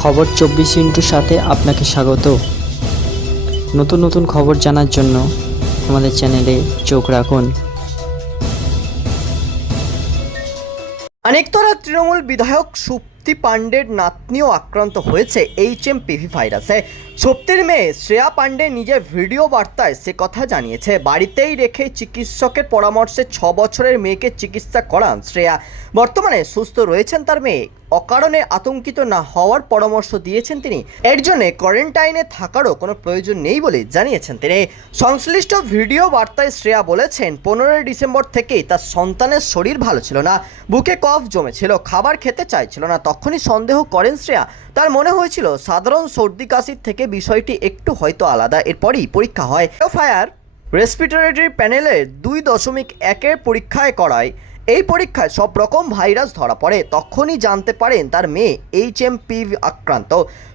খবর চব্বিশ ইন্টুর সাথে আপনাকে স্বাগত। নতুন নতুন খবর জানার জন্য আমাদের চ্যানেলে চোখ রাখুন। অনেকতরা তৃণমূল বিধায়ক সুপ্তি পাণ্ডের নাতনিও আক্রান্ত হয়েছে এইচ এম পিভি ভাইরাসে। সুপ্তির মেয়ে শ্রেয়া পাণ্ডে নিজের ভিডিও বার্তায় সে কথা জানিয়েছে। বাড়িতেই রেখে চিকিৎসকের পরামর্শে ছ বছরের মেয়েকে চিকিৎসা করান শ্রেয়া। বর্তমানে সুস্থ রয়েছেন তার মেয়ে। অকারণে আতঙ্কিত না হওয়ার পরামর্শ দিয়েছেন তিনি। এর জন্য কোয়ারেন্টাইনে থাকারও কোনো প্রয়োজন নেই বলে জানিয়েছেন তিনি। সংশ্লিষ্ট ভিডিও বার্তায় শ্রেয়া বলেছেন, পনেরোই ডিসেম্বর থেকেই তার সন্তানের শরীর ভালো ছিল না। বুকে কফ জমেছিল, খাবার খেতে চাইছিল না। তখনই সন্দেহ করেন শ্রেয়া। তার মনে হয়েছিল, সাধারণ সর্দি কাশির থেকে বিষয়টি একটু হয়তো আলাদা, এরপরই পরীক্ষা হয়। ফায়ার রেসপিরেটরি প্যানেলের দুই দশমিক একের পরীক্ষায় করায়। এই পরীক্ষায় সব রকম ভাইরাস ধরা পড়ে। তখনই জানতে পারেন তার মেয়ে এইচ এম পি আক্রান্ত।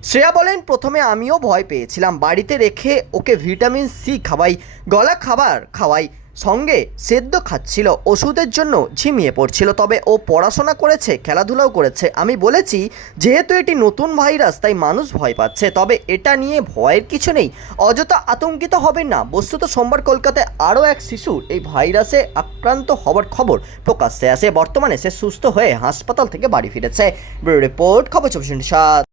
শ্রেয়া বলেন, প্রথমে আমিও ভয় পেয়েছিলাম। বাড়িতে রেখে ওকে ভিটামিন সি খাওয়াই, গলা খাবার খাওয়াই। সঙ্গে সেদ্ধ খাচ্ছিল, ওষুধের জন্য ঝিমিয়ে পড়ছিল। তবে ও পড়াশোনা করেছে, খেলাধুলাও করেছে। আমি বলেছি, যেহেতু এটি নতুন ভাইরাস, তাই মানুষ ভয় পাচ্ছে। তবে এটা নিয়ে ভয়ের কিছু নেই। অযথা আতঙ্কিত হবেন না। বস্তুত সোমবার কলকাতায় আরও এক শিশুর এই ভাইরাসে আক্রান্ত হওয়ার খবর প্রকাশ্যে আসে। বর্তমানে সে সুস্থ হয়ে হাসপাতাল থেকে বাড়ি ফিরেছে। রিপোর্ট, খবর চব্বিশ সাত।